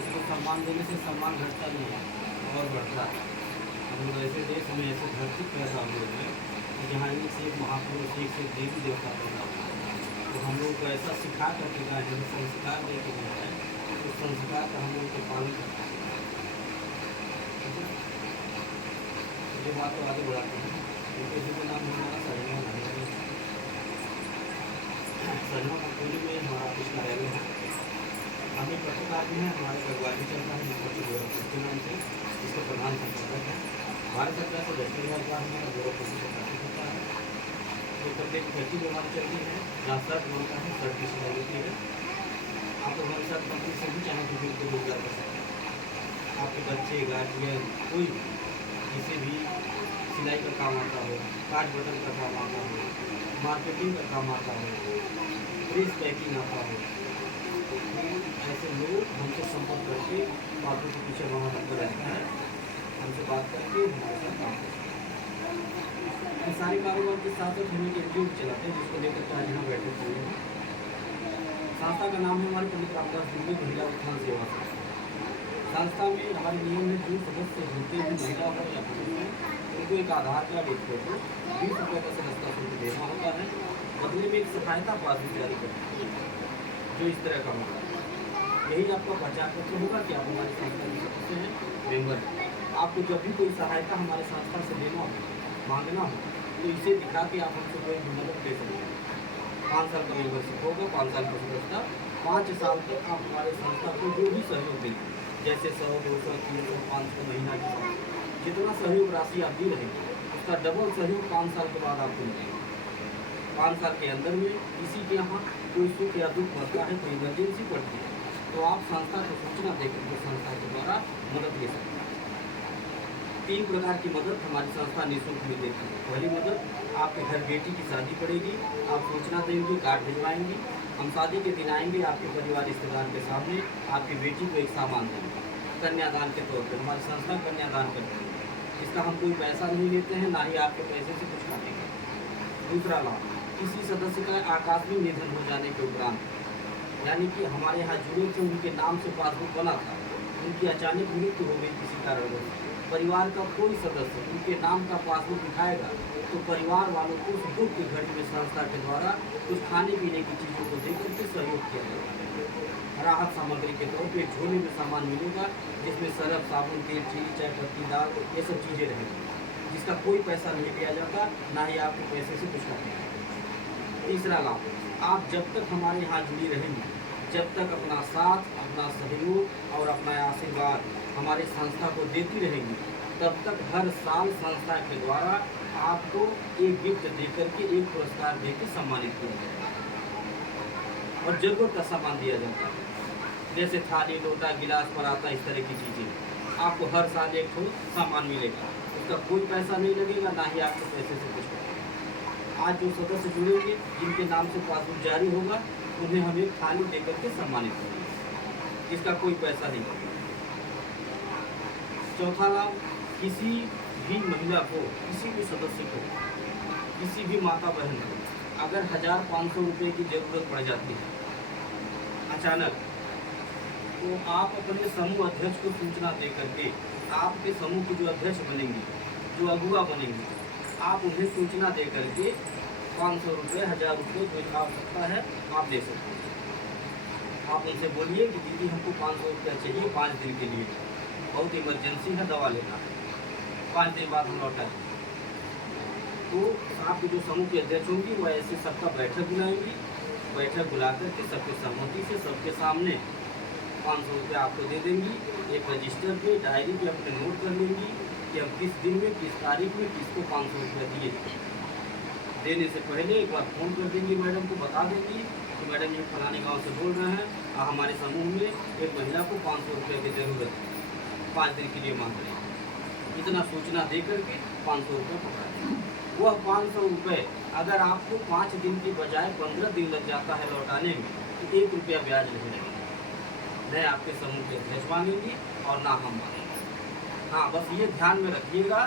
इसको सम्मान देने से सम्मान घटता नहीं है और बढ़ता है। हम लोग ऐसे देश में ऐसे धरती पैदा हुए हैं जहाँ एक से एक महापुरुष, एक से एक देवी देवता पैदा हुए हैं। तो हम लोग को ऐसा सिखा करके गए हैं, संस्कार दे के गए हैं, उस संस्कार का हम लोग को पालन करना है। ये बात तो आगे बढ़ाते हैं। क्योंकि इसी का नाम हमारा सजमा है। सजमा कंट्रोली में हमारा ऑफिस कार्यालय है। हम एक पत्रकार भी हैं, हमारे अगवानी चलता है जिसके नाम से, इसके प्रधान संपादक हैं। भारत सरकार से 10,000 का हमारा गौरव प्रशिक्षण होता है। तो प्रत्येक फैक्ट्री जो हमारी चलती है, जहाँ शर्ट बनता है, शर्ट की सिलाई होती है। आप तो हमारे साथ कंपनी से भी चाहें तो बिल्कुल रोजगार कर सकते हैं। आपके बच्चे, गार्जियन, कोई किसी भी सिलाई का काम आता हो, काट बटन का काम आता हो, मार्केटिंग का काम आता हो, प्रेस पैकिंग आता हो, ऐसे लोग हमसे संपर्क करके बातों के पीछे वहाँ नंबर रहता है, हमसे बात करके हमारे साथ काम करते हैं। ये सारे कारोबार के साथ साथ हम एक एनजीओ चलाते हैं जिसको लेकर के आज यहाँ बैठे हुए हैं। संस्था का नाम है हमारे पंडित रामदास दिल्ली महिला उत्थान सेवा संस्था। संस्था में हमारे नियम में जो सदस्य होते हैं, महिला हो या पुरुष हो, उनको एक आधार कार्ड, एक फोटो, 20 रुपये का सदस्यता शुल्क देना होता है। बदले में एक सहायता पासबुक जारी करते हैं जो इस तरह का होगा। यही आपका पहचान पत्र होगा कि आप हमारी संस्था के सदस्य हैं, मेंबर हैं। आपको जब भी कोई सहायता हमारे संस्था से लेना हो, मांगना हो, तो इसे दिखा के आप हमसे कोई भी मदद ले सकते हैं। 5 साल का मेंबरशिप होगा, 5 साल का सदस्यता, 5 साल तक आप हमारे संस्था को जो भी सहयोग देंगे, जैसे 100, 200, 300, 500 महीना की जितना सहयोग राशि आप दी रहेंगे, उसका डबल सहयोग 5 साल के बाद आपको मिलेगा। 5 साल के अंदर में किसी के यहाँ कोई सुख या दुख पड़ता है, कोई इमरजेंसी पड़ती है, तो आप संस्था को सूचना देकर के संस्था के द्वारा मदद ले सकते हैं। 3 प्रकार की मदद हमारी संस्था निःशुल्क में देती है। पहली मदद, आपके घर बेटी की शादी पड़ेगी, आप सूचना देंगे, कार्ड भिजवाएंगे, हम शादी के दिन आएंगे, आपके परिवार रिश्तेदार के सामने आपकी बेटी को एक सामान देंगे कन्यादान के तौर पर। हमारी संस्था कन्यादान करती है, इसका हम कोई पैसा नहीं लेते हैं, ना ही आपके पैसे से कुछ खाएंगे। दूसरा लाभ, किसी सदस्य का आकस्मिक निधन हो जाने के उपरांत, यानी कि हमारे यहाँ जुड़े थे, उनके नाम से पासबुक बना था, उनकी अचानक मृत्यु हो गई किसी कारणवश, परिवार का कोई सदस्य उनके नाम का पासबुक दिखाएगा तो परिवार वालों को उस दुख की घड़ी में संस्था के द्वारा कुछ खाने पीने की चीज़ों को देकर के सहयोग किया जाएगा। राहत सामग्री के तौर पर एक झोले में सामान मिलेगा जिसमें सरफ, साबुन, तेल, चीनी, चाय पत्ती, दाल, ये सब चीज़ें रहेंगी, जिसका कोई पैसा नहीं लिया जाता, ना ही आपके पैसे से कुछ खाते हैं। तीसरा लाभ, आप जब तक हमारे यहाँ जुड़ी रहेंगी, जब तक अपना साथ, अपना सहयोग और अपना आशीर्वाद हमारे संस्था को देती रहेंगी, तब तक हर साल संस्था के द्वारा आपको एक गिफ्ट देकर के, एक पुरस्कार देकर सम्मानित किया जाएगा और जरूरत का सामान दिया जाता है, जैसे थाली, लोटा, गिलास, पराता, इस तरह की चीज़ें। आपको हर साल एक ठो सामान मिलेगा, उसका कोई पैसा नहीं लगेगा, ना ही आपके पैसे से कुछ लगेगा। आज जो सदस्य जुड़ेंगे, जिनके नाम से पासबुक जारी होगा, उन्हें हम एक थाली देकर के सम्मानित करेंगे, इसका कोई पैसा नहीं लगेगा। चौथा लाभ, किसी भी महिला को, किसी भी सदस्य को, किसी भी माता बहन को अगर 1,500 रुपये की ज़रूरत पड़ जाती है अचानक, तो आप अपने समूह अध्यक्ष को सूचना दे करके, आपके समूह की जो अध्यक्ष बनेंगे, जो अगुआ बनेंगे, आप उन्हें सूचना दे करके 500 रुपये, 1,000 रुपये जो आवश्यकता है आप दे सकते हैं। आप उनसे बोलिए कि दीदी हमको 500 रुपया चाहिए 5 दिन के लिए, बहुत इमरजेंसी है, दवा लेना है, 5 दिन बाद हम लौटाएंगे। तो आपके जो समूह के अध्यक्ष होंगी वो ऐसे सबका बैठक बुलाएंगी, बैठक बुला करके सबके सहमति से सबके सामने 500 रुपये आपको दे देंगी। एक रजिस्टर पे, डायरी पे अपने नोट कर लेंगी कि हम किस दिन में, किस तारीख में किसको 500 रुपये दिए। देने से पहले एक बार फ़ोन कर देंगी, मैडम को बता देंगी कि मैडम ये फलाने गांव से बोल रहे हैं, हमारे समूह में एक महिला को 500 रुपये की ज़रूरत है, 5 दिन के लिए मांग रहे हैं। इतना सूचना दे करके 500 रुपये पकड़ा दें। वह 500 रुपये अगर आपको 5 दिन की बजाय 15 दिन लग जाता है लौटाने में, तो 1 रुपया ब्याज नहीं लगेगा, न आपके समूह के अध्यक्ष मांगेंगे और ना हम मांगेंगे। हाँ, बस ये ध्यान में रखिएगा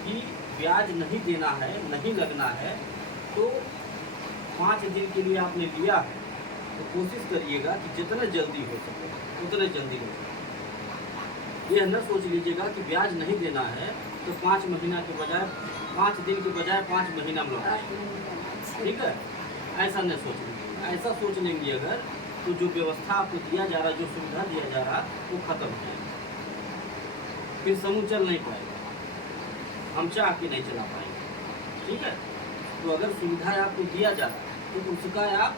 कि ब्याज नहीं देना है, नहीं लगना है। तो 5 दिन के लिए आपने लिया है तो कोशिश करिएगा कि जितना जल्दी हो सके उतना जल्दी हो सके। यह न सोच लीजिएगा कि ब्याज नहीं देना है तो 5 महीना के बजाय 5 दिन के बजाय 5 महीना में लौटाएं, ठीक है। ऐसा न सोच लीजिए। ऐसा सोच लेंगे अगर तो जो व्यवस्था आपको दिया जा रहा, जो सुविधा दिया जा रहा, वो खत्म हो जाएगा, फिर समूह चल नहीं पाएगा, हम चाह के नहीं चला पाएंगे, ठीक है। तो अगर सुविधा आपको दिया जा रहा है तो उसका आप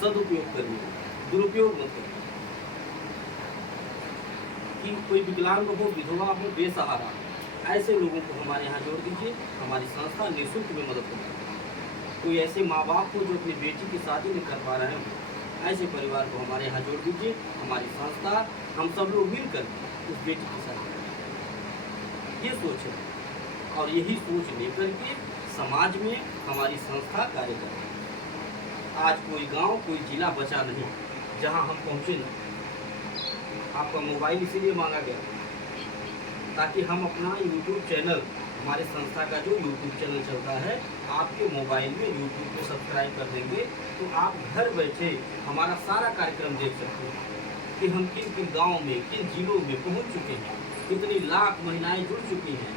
सदुपयोग करिए, दुरुपयोग मत करिए। कि कोई विकलांग हो, विधवा हो, बेसहारा हो, ऐसे लोगों को हमारे यहाँ जोड़ दीजिए। हमारी संस्था निःशुल्क में मदद करती है। कोई ऐसे माँ बाप हो जो अपनी बेटी की शादी नहीं कर पा रहे हैं, ऐसे परिवार को हमारे यहाँ जोड़ दीजिए। हमारी संस्था, हम सब लोग मिलकर उस बेटी की शादी करें, ये सोच है। और यही सोच लेकर के समाज में हमारी संस्था कार्य कर रही है। आज कोई गांव, कोई जिला बचा नहीं जहां हम पहुंचे नहीं। आपका मोबाइल इसीलिए मांगा गया ताकि हम अपना यूट्यूब चैनल, हमारे संस्था का जो यूट्यूब चैनल चलता है, आपके मोबाइल में यूट्यूब को सब्सक्राइब कर देंगे तो आप घर बैठे हमारा सारा कार्यक्रम देख सकते हैं कि हम किन किन गाँव में, किन जिलों में पहुँच चुके हैं, कितनी लाख महिलाएँ जुड़ चुकी हैं।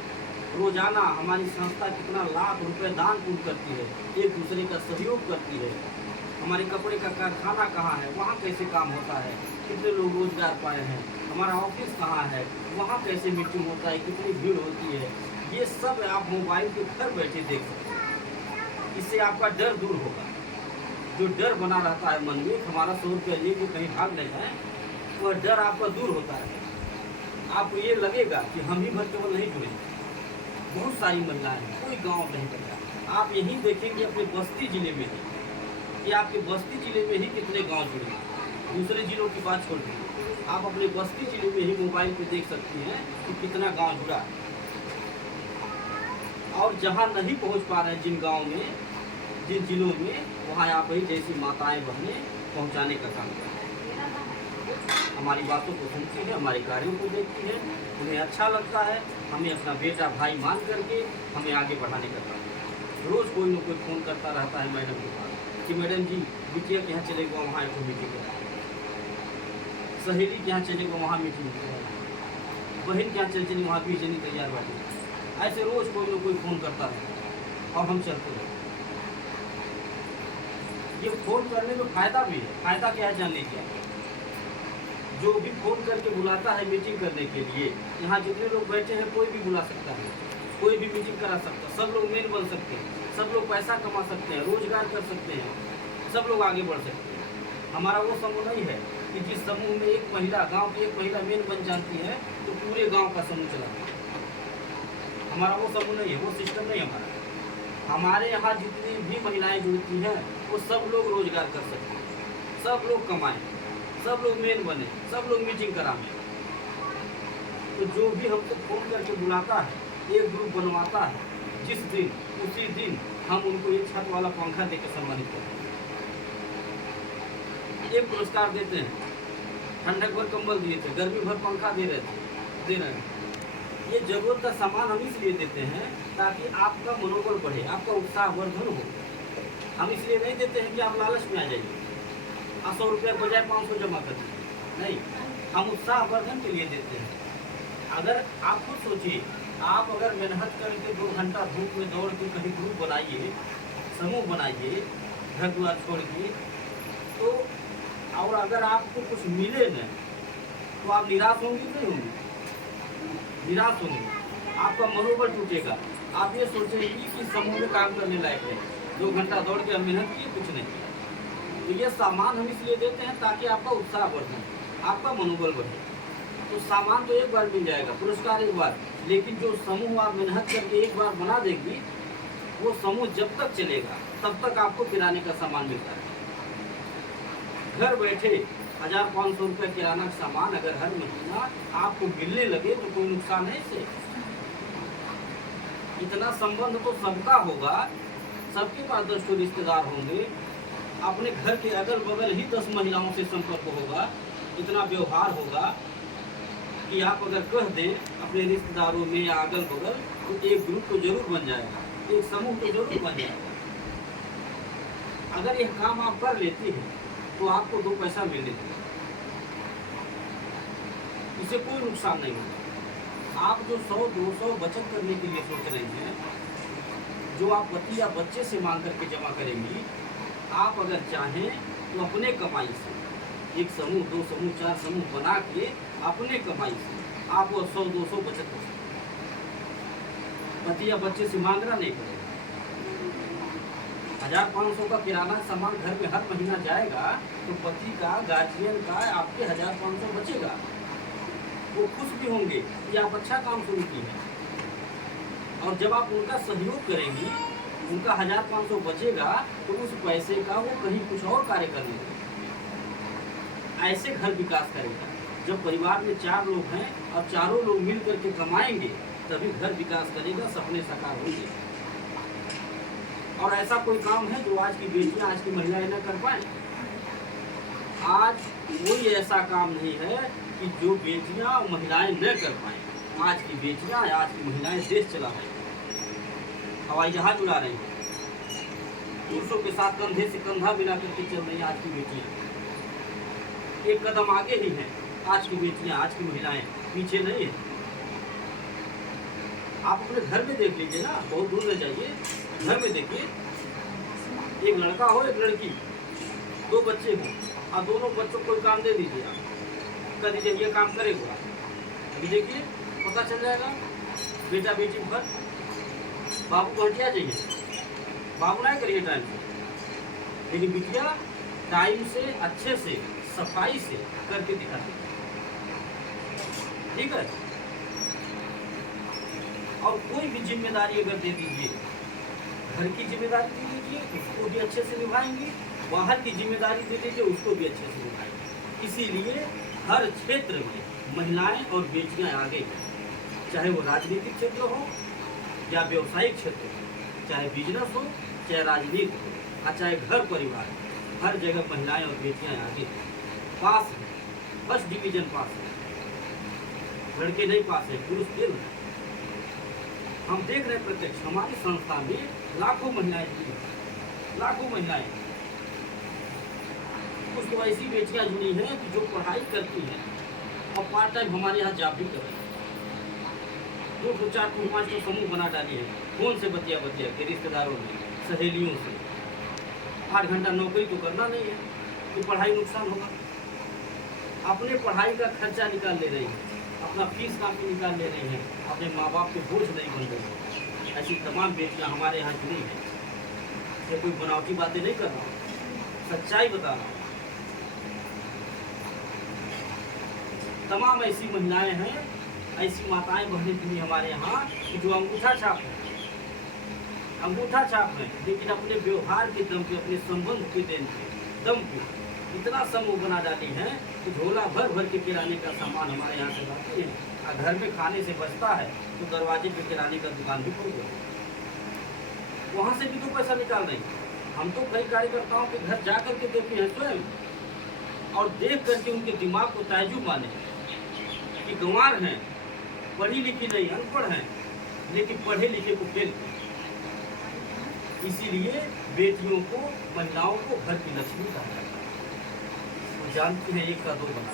रोजाना हमारी संस्था कितना लाख रुपए दान पुण्य करती है, एक दूसरे का सहयोग करती है। हमारे कपड़े का कारखाना कहाँ है, वहाँ कैसे काम होता है, कितने लोग रोजगार पाए हैं। हमारा ऑफिस कहाँ है, वहाँ कैसे मीटिंग होता है, कितनी भीड़ होती है, ये सब आप मोबाइल के घर बैठे देख सकते हैं। इससे आपका डर दूर होगा। जो डर बना रहता है मन में, हमारा 100 रुपया लेके कहीं भाग नहीं जाए, वह डर आपका दूर होता है। आपको ये लगेगा कि हम ही भर केवल नहीं जुड़े, बहुत सारी महिलाएं हैं, कोई गांव नहीं बचा। आप यही देखेंगे अपने बस्ती जिले में ही, कि आपके बस्ती जिले में ही कितने गांव जुड़े। दूसरे जिलों की बात छोड़ दीजिए, आप अपने बस्ती जिले में ही मोबाइल पे देख सकती हैं कि कितना गांव जुड़ा है। और जहां नहीं पहुंच पा रहे हैं, जिन गाँव में, जिन जिलों में, वहाँ आप ही जैसी माताएं बहनें पहुँचाने का काम करते हैं। हमारी बातों को सुनती है, हमारे कार्यों को देखती है, उन्हें अच्छा लगता है। हमें अपना बेटा भाई मान करके हमें आगे बढ़ाने का काम है। रोज़ कोई न कोई फ़ोन करता रहता है मैडम के पास कि मैडम जी बिटिया के यहाँ चले गए, वहाँ एक मीटिंग है, सहेली के यहाँ चले गए, वहाँ मीटिंग है, बहन के यहाँ चले चली, वहाँ भी जनी तैयार बैठे। ऐसे रोज़ कोई न कोई फ़ोन करता रहता है और हम चलते हैं। ये फ़ोन करने में फ़ायदा भी है। फ़ायदा क्या है जान लीजिए। जो भी फ़ोन करके बुलाता है मीटिंग करने के लिए, यहाँ जितने लोग बैठे हैं कोई भी बुला सकता है, कोई भी मीटिंग करा सकता है। सब लोग मेन बन सकते हैं, सब लोग पैसा कमा सकते हैं, रोजगार कर सकते हैं, सब लोग आगे बढ़ सकते हैं। हमारा वो समूह नहीं है कि जिस समूह में एक महिला, गांव की एक महिला मेन बन जाती है तो पूरे गांव का समूह चलाता है। हमारा वो समूह नहीं है, वो सिस्टम नहीं हमारा। हमारे यहाँ जितनी भी महिलाएँ जुड़ती हैं वो सब लोग रोजगार कर सकते हैं, सब लोग कमाएँ, सब लोग मेन बने, सब लोग मीटिंग कराएं। तो जो भी हमको फ़ोन करके बुलाता है, एक ग्रुप बनवाता है, जिस दिन उसी दिन हम उनको एक छत वाला पंखा देकर सम्मानित करते हैं, एक पुरस्कार देते हैं। ठंडक भर कंबल दिए थे, गर्मी भर पंखा दे रहे हैं। ये जरूरत का सामान हम इसलिए देते हैं ताकि आपका मनोबल बढ़े, आपका उत्साहवर्धन हो। हम इसलिए नहीं देते हैं कि आप लालच में आ जाइए, 100 रुपये के बजाय 500 जमा कर दीजिए, नहीं, हम उत्साहवर्धन के लिए देते हैं। अगर आप खुद सोचिए, आप अगर मेहनत करके 2 घंटा धूप में दौड़ के कहीं ग्रुप बनाइए, समूह बनाइए, घर द्वार छोड़ के, तो और अगर आपको कुछ मिले न तो आप निराश होंगे नहीं होंगे? निराश होंगे, आपका मनोबल टूटेगा। आप ये सोचेंगे कि समूह में काम करने लायक है, 2 घंटा दौड़ के हम मेहनत किए, कुछ नहीं किया। तो ये सामान हम इसलिए देते हैं ताकि आपका उत्साह बढ़े, आपका मनोबल बढ़े। तो सामान तो एक बार मिल जाएगा, पुरस्कार एक बार, लेकिन जो समूह आप मेहनत करके एक बार बना देंगी, वो समूह जब तक चलेगा तब तक आपको किराने का सामान मिलता है। घर बैठे 1000-500 रुपये किराना का सामान अगर हर महीना आपको मिलने लगे तो कोई नुकसान है इससे। इतना संबंध तो सबका होगा, सबके पास 10 रिश्तेदार होंगे, अपने घर के अगल बगल ही 10 महिलाओं से संपर्क होगा, इतना व्यवहार होगा कि आप अगर कह दें अपने रिश्तेदारों में या अगल बगल, तो एक ग्रुप तो जरूर बन जाएगा, एक समूह तो जरूर बन जाएगा। अगर यह काम आप कर लेते हैं तो आपको 2 पैसा मिल लेते हैं। इससे कोई नुकसान नहीं होगा। आप जो 100-200 बचत करने के लिए सोच रहे हैं, जो आप पति या बच्चे से मांग करके जमा करेंगी, आप अगर चाहें तो अपने कमाई से 1 समूह, 2 समूह, 4 समूह बना के अपने कमाई से आप वो 100-200 बचत कर सकते हैं। पति या बच्चे से मांगना नहीं पड़ेगा। 1500 का किराना सामान घर में हर महीना जाएगा तो पति का, गार्जियन का आपके 1500 बचेगा। वो खुश भी होंगे कि आप अच्छा काम शुरू की है। और जब आप उनका सहयोग करेंगी, उनका 1500 बचेगा तो उस पैसे का वो कहीं कुछ और कार्य कर लेंगे। ऐसे घर विकास करेगा। जब परिवार में 4 लोग हैं और चारों लोग मिल करके कमाएंगे तभी घर विकास करेगा, सपने साकार होंगे। और ऐसा कोई काम है जो आज की बेटियां, आज की महिलाएं न कर पाए? आज कोई ऐसा काम नहीं है कि जो बेटियां और महिलाएं न कर पाए। आज की बेटियां, आज की महिलाएं देश चला रही हैं, हवाई जहाज उड़ा रही हैं, पुरुषों के साथ कंधे से कंधा मिला करके चल रही हैं। आज की बेटियां एक कदम आगे ही हैं। आज की बेटियां, आज की महिलाएं पीछे नहीं है। आप अपने घर में देख लीजिए ना, बहुत दूर न जाइए, घर में देखिए, एक लड़का हो, एक लड़की, 2 बच्चे हों, और दोनों बच्चों को कोई काम दे दीजिए, आप कह दीजिए ये काम करेगा। अभी देखिए पता चल जाएगा, बेटा बेटी भर बाबू को हटिया जाइए, बाबू नहीं करिए टाइम से, लेकिन बिटिया टाइम से, अच्छे से, सफाई से करके दिखाती है। ठीक है। और कोई भी जिम्मेदारी अगर दे दीजिए, घर की जिम्मेदारी दे दीजिए, उसको भी अच्छे से निभाएंगी, बाहर की जिम्मेदारी दे दीजिए, उसको भी अच्छे से निभाएंगे। इसीलिए हर क्षेत्र में महिलाएं और बेटियां आगे हैं, चाहे वो राजनीतिक क्षेत्र हो या व्यवसायिक क्षेत्र हो, चाहे बिजनेस हो, चाहे राजनीति हो, और चाहे घर परिवार, हर जगह महिलाएं और बेटियां आगे हैं। पास है, फर्स्ट डिवीजन पास है, लड़के नहीं पास है, पुरुष फेल है। हम देख रहे हैं प्रत्यक्ष, हमारी संस्था में लाखों महिलाएं जुड़ी हैं, लाखों महिलाएं। कुछ तो ऐसी बेटियां जुड़ी हैं कि जो पढ़ाई करती हैं और पार्ट टाइम हमारे यहाँ जॉब भी कर रही हैं। 2, 4, 5 समूह बना डाली है, फोन से बतिया के रिश्तेदारों में, सहेलियों से। 8 घंटा नौकरी तो करना नहीं है, तो पढ़ाई नुकसान होगा। अपने पढ़ाई का खर्चा निकाल ले रही है, अपना फीस काफी निकाल ले रही हैं, अपने माँ बाप के बोझ नहीं बन रही। ऐसी तमाम बेटियां हमारे यहाँ जुड़ी हैं। ये कोई बनावटी बातें नहीं कर रहा हूँ, सच्चाई बता रहा हूँ। तमाम ऐसी महिलाएं हैं, ऐसी माताएं बहनें जुड़ी हमारे यहाँ कि जो अंगूठा छाप है, अंगूठा छाप है, लेकिन अपने व्यवहार के दम पे, अपने संबंध के दम पे इतना समूह बना डाली है कि झोला भर भर के किराने का सामान हमारे यहाँ से लाती है, और घर में खाने से बचता है तो दरवाजे पे किराने का दुकान भी खोल गया, वहाँ से भी 2 पैसा निकाल रही। हम तो कई कार्यकर्ताओं के घर जा करके देखे हैं स्वयं, और देख करके उनके दिमाग को ताज्जुब माने कि गंवार हैं, पढ़ी लिखी नहीं, अनपढ़ हैं, लेकिन पढ़े लिखे को फेल किया। इसीलिए बेटियों को, महिलाओं को घर की लक्ष्मी कहा जाता है। जानती हैं 1 का 2 बना।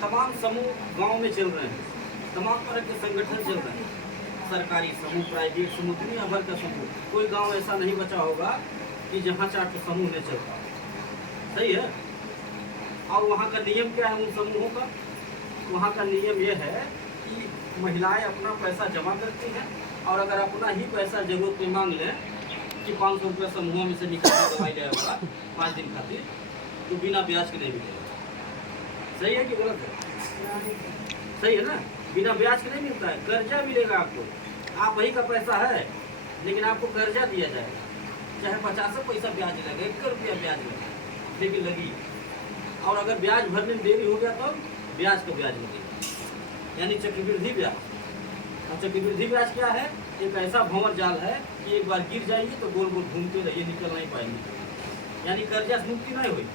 तमाम समूह गांव में चल रहे हैं, तमाम तरह के संगठन चल रहे हैं, सरकारी समूह, प्राइवेट समूह, दुनिया भर का समूह। कोई गांव ऐसा नहीं बचा होगा कि जहां 4 समूह नहीं चलता। सही है। और वहां का नियम क्या है उन समूहों का? वहां का नियम यह है कि महिलाएं अपना पैसा जमा करती हैं, और अगर अपना ही पैसा जरूरत में मांग लें कि 500 रुपया समूह में से निकाल दवाई ले होगा 5 दिन खातिर, तो बिना ब्याज के नहीं मिलेगा। सही है कि गलत है? सही है ना? बिना ब्याज के नहीं मिलता है। कर्जा मिलेगा आपको, आप वही का पैसा है, लेकिन आपको कर्जा दिया जाएगा, चाहे 50 पैसा ब्याज लगे, 1 रुपया ब्याज लगे, लेकिन लगी। और अगर ब्याज भरने में देरी हो गया तो ब्याज का ब्याज लगेगा, यानी चक्रवृद्धि ब्याज। और चक्रवृद्धि ब्याज क्या है? एक ऐसा भंवर जाल है कि एक बार गिर जाएंगे तो गोल गोल घूमते रहिए, निकल नहीं पाएंगे। यानी कर्जा से मुक्ति नहीं हुई।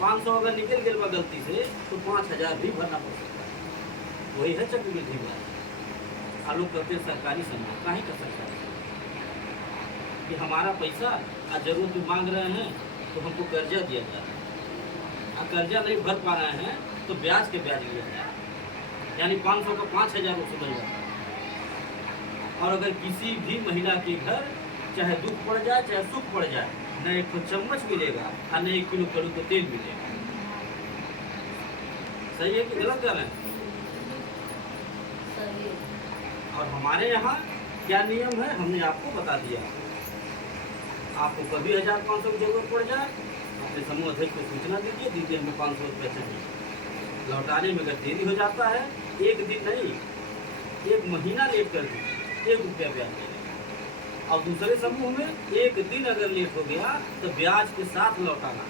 500 अगर निकल गया गलती से तो 5000 भी भरना पड़ सकता है। वही है चक्रवृद्धि ब्याज। और लोग कहते हैं सरकारी समूह, काहे का सरकारी कि हमारा पैसा आज जरूरत में मांग रहे हैं तो हमको कर्जा दिया जा रहा है। कर्जा नहीं भर पा रहे हैं तो ब्याज के ब्याज लिया जाए, यानी 500 का 5000 वसूला जाता है। और अगर किसी भी महिला के घर चाहे दुख पड़ जाए चाहे सुख पड़ जाए, न एक चम्मच मिलेगा और न 1 किलो कड़ू का तेल मिलेगा। सही है कि गलत कर रहे हैं? और हमारे यहाँ क्या नियम है हमने आपको बता दिया। आपको कभी 1500 की जरूरत पड़ जाए अपने समूह अध्यक्ष को सूचना दीजिए, दीजिए हमें 500 रुपये चाहिए। लौटाने में अगर देरी हो जाता है, 1 दिन नहीं 1 महीना लेट कर दीजिए, 1 रुपया ब्याज मिलेगा। और दूसरे समूह में 1 दिन अगर लेट हो गया तो ब्याज के साथ लौटाना,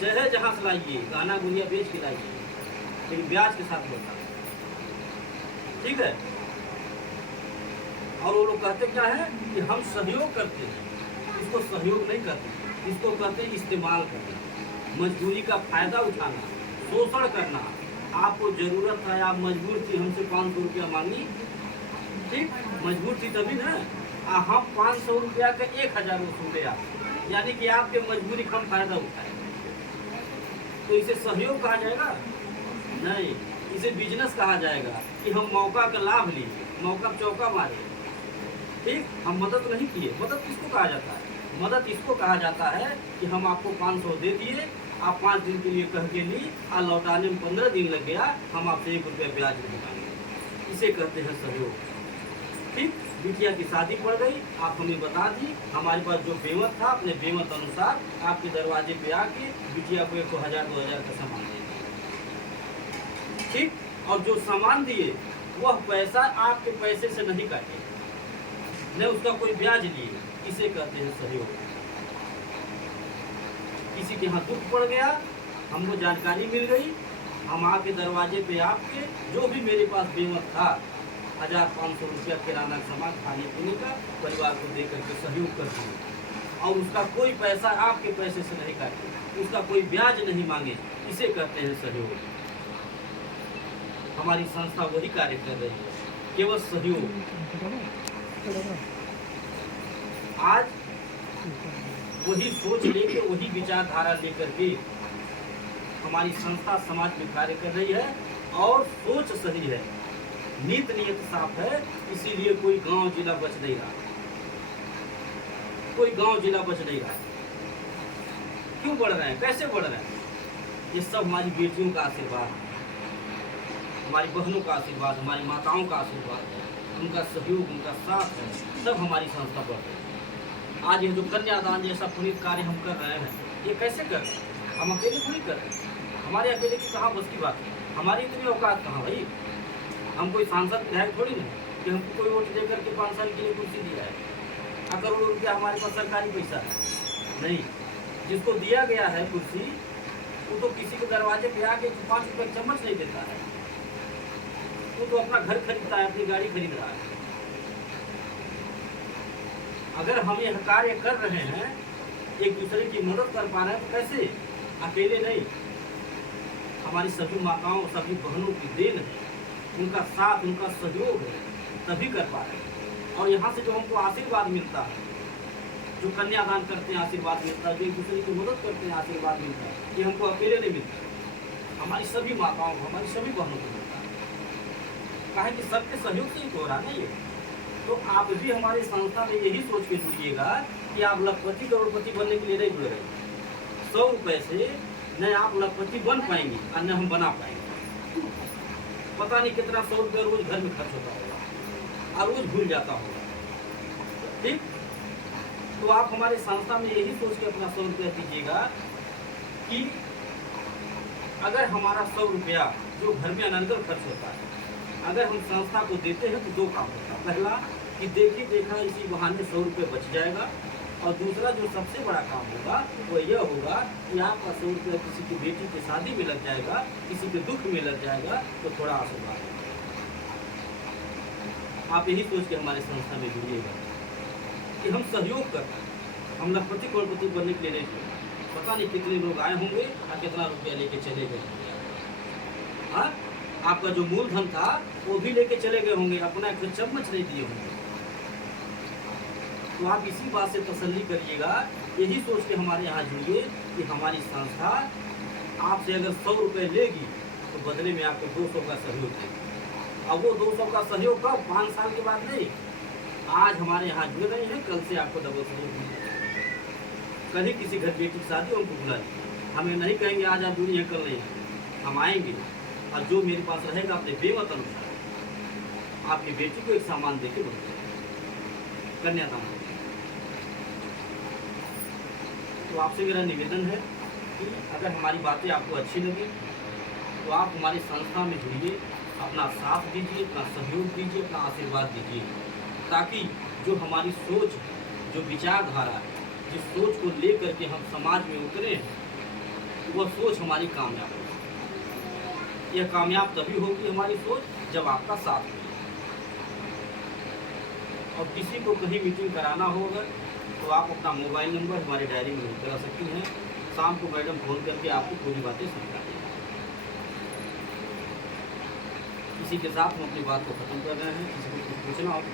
चाहे जहाँ से लाइए, गहना गुड़िया बेच के लाइए, लेकिन ब्याज के साथ लौटाना। ठीक है? और वो लोग कहते क्या है कि हम सहयोग करते हैं, इसको सहयोग नहीं करते, इसको कहते हैं इस्तेमाल करना, मजदूरी का फायदा उठाना, शोषण करना। आपको जरूरत है, आप मजबूर थी, हमसे 500 रुपया मांगी, ठीक, मजबूर थी तभी ना, हम 500 रुपया का 1000 वसूले आप, यानी कि आपके मजबूरी का हम फायदा उठाए, तो इसे सहयोग कहा जाएगा? नहीं, इसे बिजनेस कहा जाएगा कि हम मौका का लाभ लिए, मौका चौका मारे। ठीक, हम मदद नहीं किए। मदद किसको कहा जाता है? मदद इसको कहा जाता है कि हम आपको 500 दे दिए, आप 5 दिन के लिए कह के ली, और लौटाने में 15 दिन लग गया, हम आपसे 1 रुपया ब्याज नहीं मांगे। इसे कहते हैं सहयोग। ठीक, बिटिया की शादी पड़ गई, आप हमें बता दी, हमारे पास जो बेमत था अपने बेमत अनुसार आपके दरवाजे पे आके बिटिया को 1000-2000 का सामान दे दिया। ठीक, और जो सामान दिए वह पैसा आपके पैसे से नहीं काटे, न उसका कोई ब्याज लिए, इसे कहते हैं सहयोग। किसी के यहाँ दुख पड़ गया, हमको जानकारी मिल गई, हम आके दरवाजे पे आपके जो भी मेरे पास बेमत था 1500 रुपया किराना सामान खाने पीने का परिवार को दे करके सहयोग कर दिए, और उसका कोई पैसा आपके पैसे से नहीं काटे, उसका कोई ब्याज नहीं मांगे, इसे कहते हैं सहयोग। हमारी संस्था वही कार्य कर रही है, केवल सहयोग। आज वही सोच लेके, वही विचारधारा लेकर के हमारी संस्था समाज में कार्य कर रही है, और सोच सही है, नीत नियत साफ है, इसीलिए कोई गांव जिला बच नहीं रहा, कोई गांव जिला बच नहीं रहा। क्यों बढ़ रहे हैं, कैसे बढ़ रहे हैं? ये सब हमारी बेटियों का आशीर्वाद, हमारी बहनों का आशीर्वाद, हमारी माताओं का आशीर्वाद है, उनका सहयोग, उनका साथ है, सब हमारी संस्था बढ़ रही है। आज ये जो कन्यादान जैसा पुनीत कार्य हम कर रहे हैं, ये कैसे कर रहे हैं? हम अकेले थोड़ी कर रहे हैं, हमारे अकेले की कहाँ बस की बात है, हमारी इतनी औकात कहाँ भाई? हम कोई सांसद विधायक थोड़ी नहीं कि हमको कोई वोट दे करके 5 साल के लिए कुर्सी दिया है, करोड़ों रुपया हमारे पास सरकारी पैसा है नहीं। जिसको दिया गया है कुर्सी, वो तो किसी के दरवाजे पे आके 5 रुपये का चम्मच नहीं देता है, वो तो अपना घर खरीदता है, अपनी गाड़ी खरीद रहा है। अगर हम यह कार्य कर रहे हैं, एक दूसरे की मदद कर पा रहे हैं, तो कैसे? अकेले नहीं, हमारी सभी माताओं, सभी बहनों की देन है, उनका साथ, उनका सहयोग है, तभी कर पा रहे हैं। और यहाँ से जो हमको आशीर्वाद मिलता है, जो कन्यादान करते हैं आशीर्वाद मिलता है, जो एक दूसरे की मदद करते हैं आशीर्वाद मिलता है, ये हमको अकेले नहीं मिलता, हमारी सभी माताओं को, हमारी सभी बहनों को मिलता है। कहा कि सबके सहयोग से ही हो रहा नहीं है। तो आप भी हमारी संस्था में यही सोच के जुड़िएगा कि आप लखपति करोड़पति बनने के लिए नहीं जुड़ रहे। 100 रुपये से न आप लखपति बन पाएंगे और न हम बना पाएंगे। पता नहीं कितना 100 रुपये रोज घर में खर्च होता होगा और रोज भूल जाता होगा। ठीक, तो आप हमारे संस्था में यही सोच के अपना 100 रुपया दीजिएगा कि अगर हमारा 100 रुपया जो घर में अनर्गल खर्च होता है, अगर हम संस्था को देते हैं तो 2 काम होता है। पहला कि देखी देखा इसी बहाने 100 रुपये बच जाएगा, और दूसरा जो सबसे बड़ा काम होगा वो यह होगा कि आपका 100 रुपये किसी की बेटी की शादी में लग जाएगा, किसी के दुख में लग जाएगा, तो थोड़ा आशीर्वाद। आप यही सोच के हमारे संस्था में जुड़िएगा कि हम सहयोग कर रहे हैं, हम लखपति करोड़पति बनने के लिए नहीं। पता नहीं कितने लोग आए होंगे और कितना रुपया लेके चले गए। हाँ, आपका जो मूलधन था वो भी लेके चले गए होंगे, अपना एक चम्मच नहीं दिए होंगे। तो आप इसी बात से तसल्ली करिएगा, यही सोच के हमारे यहाँ जुड़िए कि हमारी संस्था आपसे अगर 100 रुपये लेगी तो बदले में आपको 200 का सहयोग देगी। अब वो 200 का सहयोग कब? 5 साल के बाद नहीं, आज हमारे यहाँ जुड़ रहे हैं, कल से आपको डबल सहयोग मिलेगा। कल ही किसी घर बेटी की शादी हमको बुला लीजिए, हमें नहीं कहेंगे आज आप जुड़ी हैं कल नहीं, हम आएंगे और जो मेरे पास रहेगा अपने बेमत अनुसार आपकी बेटी को एक सामान दे के बोलते कन्यादान। तो आपसे मेरा निवेदन है कि अगर हमारी बातें आपको अच्छी लगी तो आप हमारी संस्था में जुड़िए, अपना साथ दीजिए, अपना सहयोग दीजिए, अपना आशीर्वाद दीजिए, ताकि जो हमारी सोच, जो विचारधारा है, जिस सोच को लेकर के हम समाज में उतरे हैं, वह सोच हमारी कामयाब होगी। यह कामयाब तभी होगी हमारी सोच जब आपका साथ हो। और किसी को कहीं मीटिंग कराना होगा तो आप अपना मोबाइल नंबर हमारे डायरी में नोट करा सकती हैं। शाम को मैडम फोन करके आपको पूरी बातें समझा देंगे। इसी के साथ हम अपनी बात को ख़त्म कर रहे हैं। किसी को कुछ पूछना हो तो